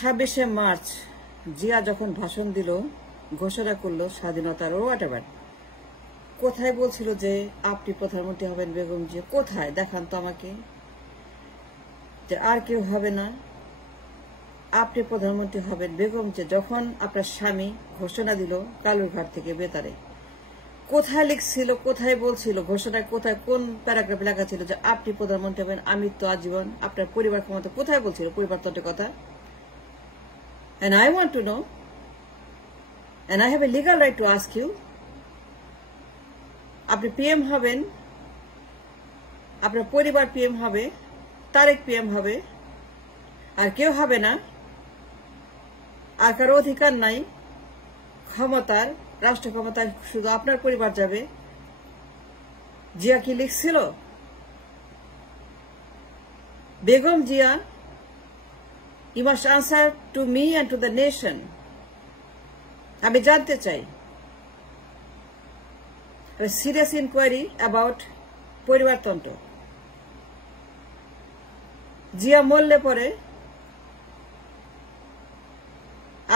26শে March Zia যখন ভাষণ দিল, ঘোষণা করলো স্বাধীনতার হোয়াটএভার, কোথায় বলছিল যে আপনি প্রধানমন্ত্রী হবেন বেগম জিয়া? কোথায় দেখান তো আমাকে, যে আর কেউ হবে না, আপনি প্রধানমন্ত্রী হবেন বেগম জিয়া। যখন আপনার স্বামী ঘোষণা দিল কালুরঘাট থেকে বেতারে, কোথায় লিখছিল, কোথায় বলছিল, ঘোষণায় কোথায় কোন প্যারাগ্রাফে লেখা ছিল যে আপনি প্রধানমন্ত্রী হবেন, আমি তো আজীবন, আপনার পরিবার ক্ষমতা কোথায় বলছিল পরিবারতন্ত্রের কথা? And I want to know, and I have a legal right to ask you, আপনি পিএম হবেন, আপনার পরিবার পিএম হবে, তারেক পিএম হবে, আর কেউ হবে না, আর কারো অধিকার নাই ক্ষমতার, রাষ্ট্র ক্ষমতায় শুধু আপনার পরিবার যাবে। জিয়া কি লিখছিল? Begum Zia, you must answer to me and to the nation. আমি জানতে চাই সিরিয়াস ইনকোয়ারি অ্যাবাউট পরিবারতন্ত্র। জিয়া মরলে পরে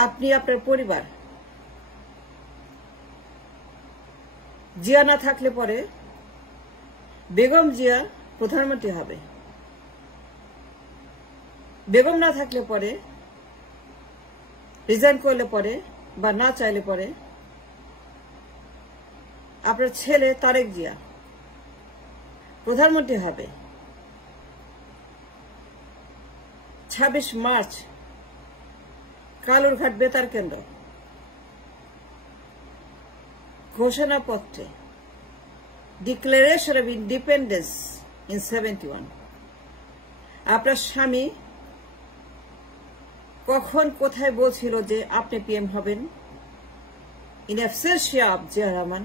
আপনি, আপনার পরিবার, জিয়া না থাকলে পরে বেগম জিয়া প্রধানমন্ত্রী হবে। বেগম না থাকলে পরে, রিজাইন করলে পরে বা না চাইলে পরে আপনার ছেলে তারেক জিয়া প্রধানমন্ত্রী হবে। 26 মার্চ কালুরঘাট বেতার কেন্দ্র ঘোষণাপত্রে ডিক্লারেশন অফ ইন্ডিপেন্ডেন্স ইন 71, আপনার স্বামী কখন কোথায় বলছিল যে আপনি পিএম হবেন? In absentia of Zia Rahman,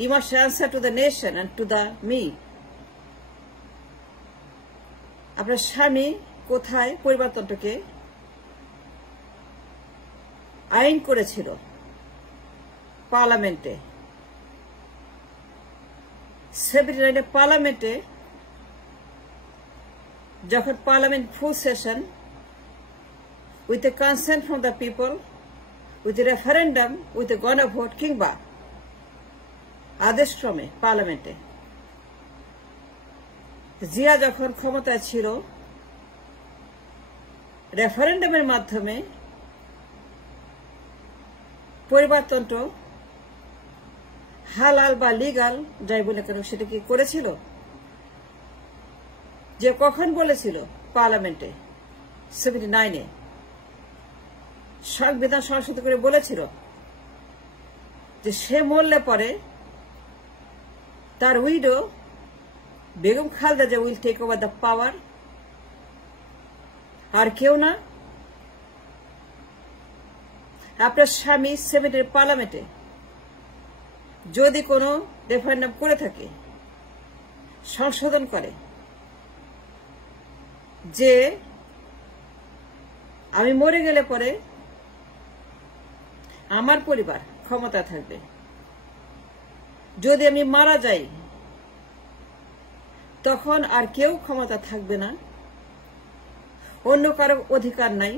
you must answer to the nation and to the me. আপনার স্বামী কোথায় পরিবারতন্ত্রকে আইন করেছিল পার্লামেন্টে? 79 পার্লামেন্টে, যখন parliament full session, with a consent from the people, with a referendum, with a গণভোট কিংবা আদেশক্রমে পার্লামেন্টে, জিয়া যখন ক্ষমতায় ছিল, রেফারেন্ডামের মাধ্যমে পরিবারতন্ত্র হালাল বা লিগাল যাই বলে কেন সেটা কি করেছিল? যে কখন বলেছিল পার্লামেন্টে 79-এ সংবিধান সংশোধন করে বলেছিল যে সে মরলে পরে তার widow Begum Khaleda Zia will take over the power, আর কেউ না। আপনার স্বামী 70 পার্লামেন্টে যদি কোনো রেফারেন্ডাম করে থাকে, সংশোধন করে যে আমি মরে গেলে পরে আমার পরিবার ক্ষমতা থাকবে, যদি আমি মারা যাই তখন আর কেউ ক্ষমতা থাকবে না, অন্য কারো অধিকার নাই,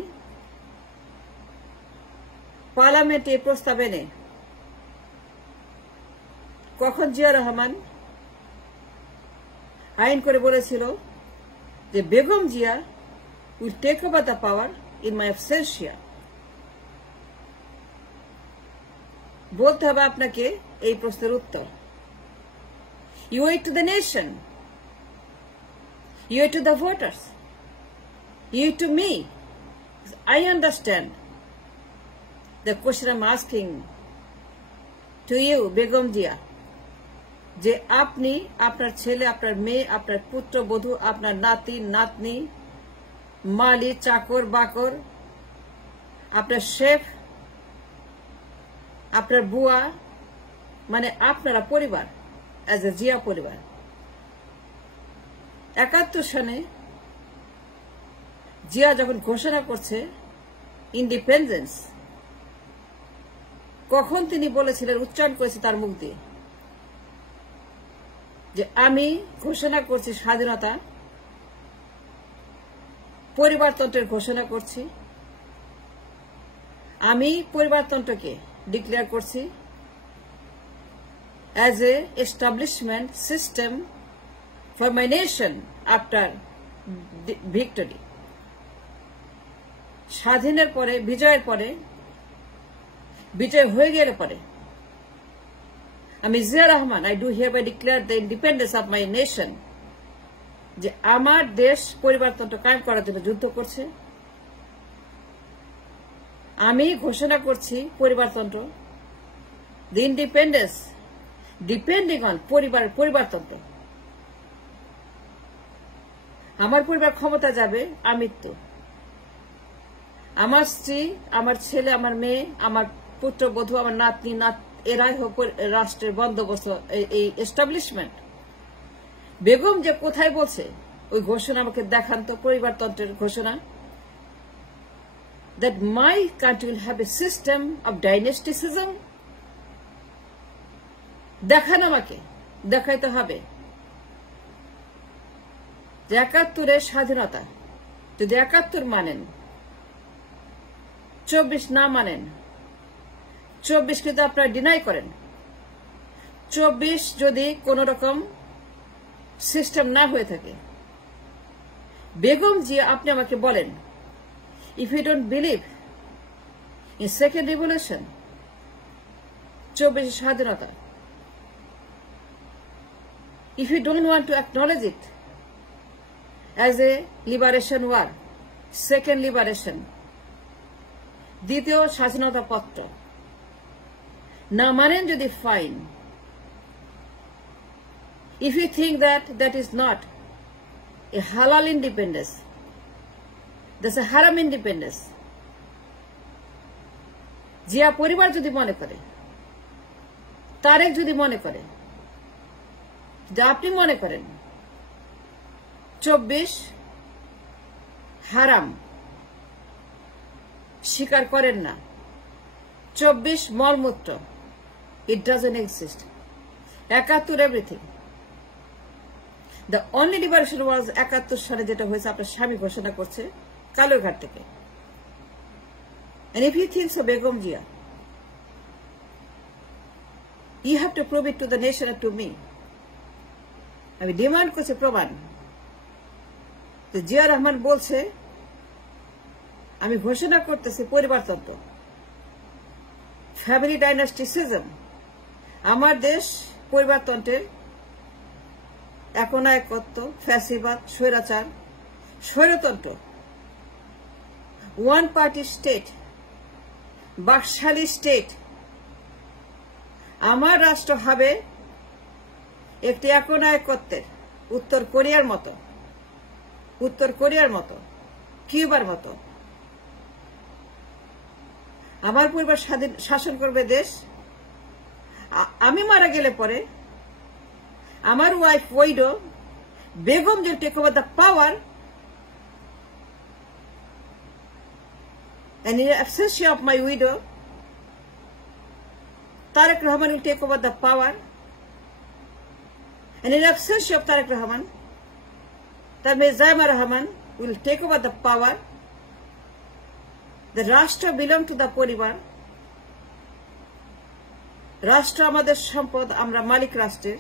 পার্লামেন্টে প্রস্তাব এনে কখন জিয়া রহমান আইন করে বলেছিল যে Begum Zia will take over the power in my absentia. বলতে হবে আপনাকে এই প্রশ্নের উত্তর। You owe to the nation, you to the voters, you to me. I understand the question I'm asking to you, Begum Zia, যে আপনি, আপনার ছেলে, আপনার মেয়ে, আপনার পুত্র বধূ, আপনার নাতি নাতনি, মালি চাকর বাকর, আপনার শেফ, আপনার বুয়া, মানে আপনারা পরিবার, অ্যাজ এ জিয়া পরিবার, 71 সনে জিয়া যখন ঘোষণা করছে ইন্ডিপেন্ডেন্স, কখন তিনি বলেছিলেন, উচ্চারণ করেছে তার মুখ দিয়ে যে আমি ঘোষণা করছি স্বাধীনতা, পরিবারতন্ত্রের ঘোষণা করছি, আমি পরিবারতন্ত্রকে ডিক্লেয়ার করছি as a establishment system for my nation after victory. স্বাধীনের পরে, বিজয়ের পরে, বিজয় হয়ে গেলে পরে আমি Zia Rahman, I do hereby declare the independence of my nation, যে আমার দেশ পরিবারতন্ত্র কায়েম করার জন্য যুদ্ধ করছে। আমি ঘোষণা করছি পরিবারতন্ত্র, the independence ডিপেন্ডিং অন পরিবারতন্ত্র। আমার পরিবার ক্ষমতা যাবে আমৃত্যু, আমার স্ত্রী, আমার ছেলে, আমার মেয়ে, আমার পুত্রবধূ, আমার নাতনি, এরাই হোক রাষ্ট্রের বন্দোবস্ত, এই এস্টাবলিশমেন্ট। বেগম যে কোথায় বলছে ওই ঘোষণা আমাকে দেখান তো, পরিবারতন্ত্রের ঘোষণা, that my country will have a system of dynasticism। দেখান আমাকে, দেখাইতে হবে যে ৭১-এর স্বাধীনতা যদি ৭১ মানেন, ২৪ না মানেন, ২৪ কিন্তু আপনারা ডিনাই করেন, ২৪ যদি কোন রকম সিস্টেম না হয়ে থাকে, বেগম জি আপনি আমাকে বলেন, if you don't believe in second revolution, ২৪ স্বাধীনতা, if you don't want to acknowledge it as a liberation war, second liberation, দ্বিতীয় স্বাধীনতা পত্র না মানেন যদি fine, if you think that that is not a halal independence, that's a haram independence, Zia পরিবার যদি মনে করে, তারেক যদি মনে করে, যা আপনি মনে করেন ২৪ হারাম, স্বীকার করেন না, ২৪ মলমূত্র, it doesn't exist, ৭১ everything. The only liberation was ৭১ সালে যেটা হয়েছে আপনার স্বামী ঘোষণা করছে কালুরঘাট থেকে। And if you think so, Begum Jia, you have to prove it to the nation and to me. আমি ডিমান্ড করছি প্রমাণ। তো জিয়া রহমান বলছে আমি ঘোষণা করতেছি পরিবারতন্ত্র, ফ্যামিলি ডাইনাস্টিসিজম, আমার দেশ পরিবারতন্ত্রের একনায়কত্ব, ফ্যাসিবাদ, স্বৈরাচার, স্বৈরতন্ত্র, ওয়ান পার্টি স্টেট, বাকশালী স্টেট, আমার রাষ্ট্র হবে একটি একনায়কত্বের, উত্তর কোরিয়ার মতো, কিউবার মতো। আমার পরিবার স্বাধীন শাসন করবে দেশ। আমি মারা গেলে পরে আমার wife widow Begum will take over the power, and in absence of my widow, Tariq Rahman will take over the power, and in absence of Tariq Rahman, Zaima Rahman will take over the power. The রাষ্ট্র belong to the পরিবার, রাষ্ট্র আমাদের সম্পদ, আমরা মালিক রাষ্ট্রের।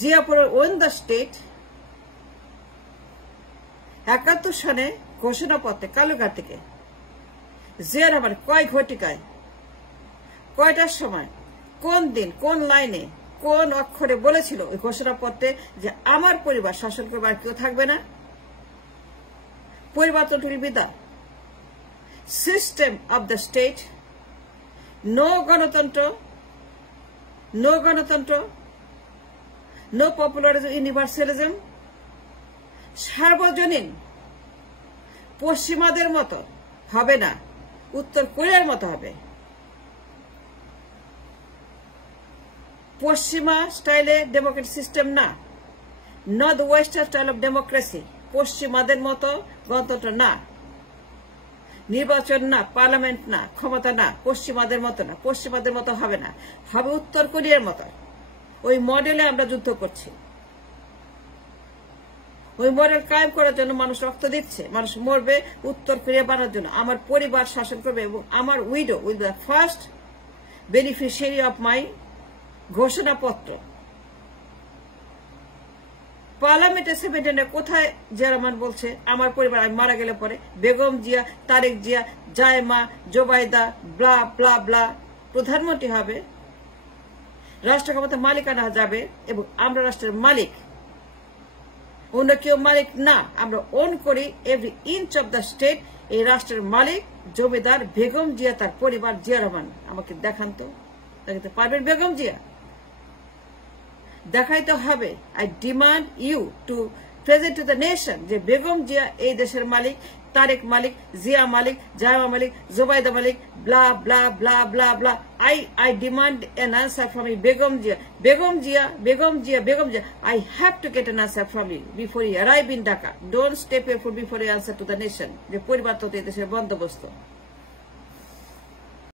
Ziapur won the state. ৭১ সালে ঘোষণাপত্রে কালুঘাট থেকে জিয়া রহমান কয় ঘটিকায়, কয়টার সময়, কোন দিন, কোন লাইনে, কোন অক্ষরে বলেছিল ওই ঘোষণাপত্রে যে আমার পরিবার শাসন করবে, আর কেউ থাকবে না? পরিবর্তন will be the system of the state, no গণতন্ত্র, no popular universalism, সার্বজনীন পশ্চিমাদের মতো হবে না, উত্তর কোরিয়ার মতো হবে। পশ্চিমা স্টাইলে ডেমোক্রেটিক সিস্টেম না, not the western style of democracy, পশ্চিমাদের মতো গণতন্ত্র না, নির্বাচন না, পার্লামেন্ট না, ক্ষমতা না, পশ্চিমাদের মতো না, পশ্চিমাদের মতো হবে না, হবে উত্তর কোরিয়ার মতো। ওই মডেলে আমরা যুদ্ধ করছি, ওই মডেল কায়েম করার জন্য মানুষ রক্ত দিচ্ছে, মানুষ মরবে উত্তর কোরিয়া বানার জন্য। আমার পরিবার শাসন করবে এবং আমার widow will the first beneficiary of my ঘোষণাপত্র। পার্লামেন্টে 17 কোথায় জিয়া রহমান বলছে আমার পরিবার আমি মারা গেলে পরে বেগম জিয়া, তারেক জিয়া, জায়মা, জোবাইদা ব্লা ব্লা ব্লা প্রধানমন্ত্রী হবে, রাষ্ট্র ক্ষমতা মালিকানা যাবে এবং আমরা রাষ্ট্রের মালিক, অন্য কেউ মালিক না। আমরা ওন করি every inch of the state. এই রাষ্ট্রের মালিক জমিদার বেগম জিয়া, তার পরিবার জিয়া রহমান। আমাকে দেখান তো, দেখাতে পারবেন বেগম জিয়া? দেখাইতে হবে। I demand you to present to the nation যে বেগম জিয়া এই দেশের মালিক, তারেক মালিক, জিয়া মালিক, জায়মা মালিক, জোবাইদা মালিক, ব্লা ব্লা ব্লা ব্লা ব্লা। I demand an answer from you, Begum Jia. Begum Jia, Begum Jia, Begum Jia. I have to get an answer from you before you arrive in Dhaka. Don't step your foot before you answer to the nation. The পরিবার তো দেশের বন্দোবস্ত।